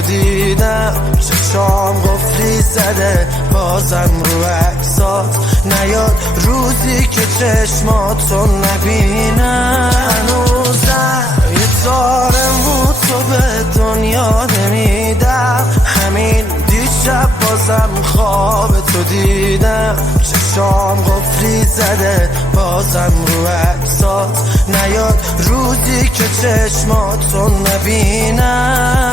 تو دیدم، چشام قفلی زده بازم رو عکسات نیاد روزی که چشماتو نبینم. هنوزم یه تار مو تو به دنیا نمیدم، همین دیشب بازم خواب تو دیدم، چشام قفلی زده بازم رو عکسات نیاد روزی که چشماتو نبینم.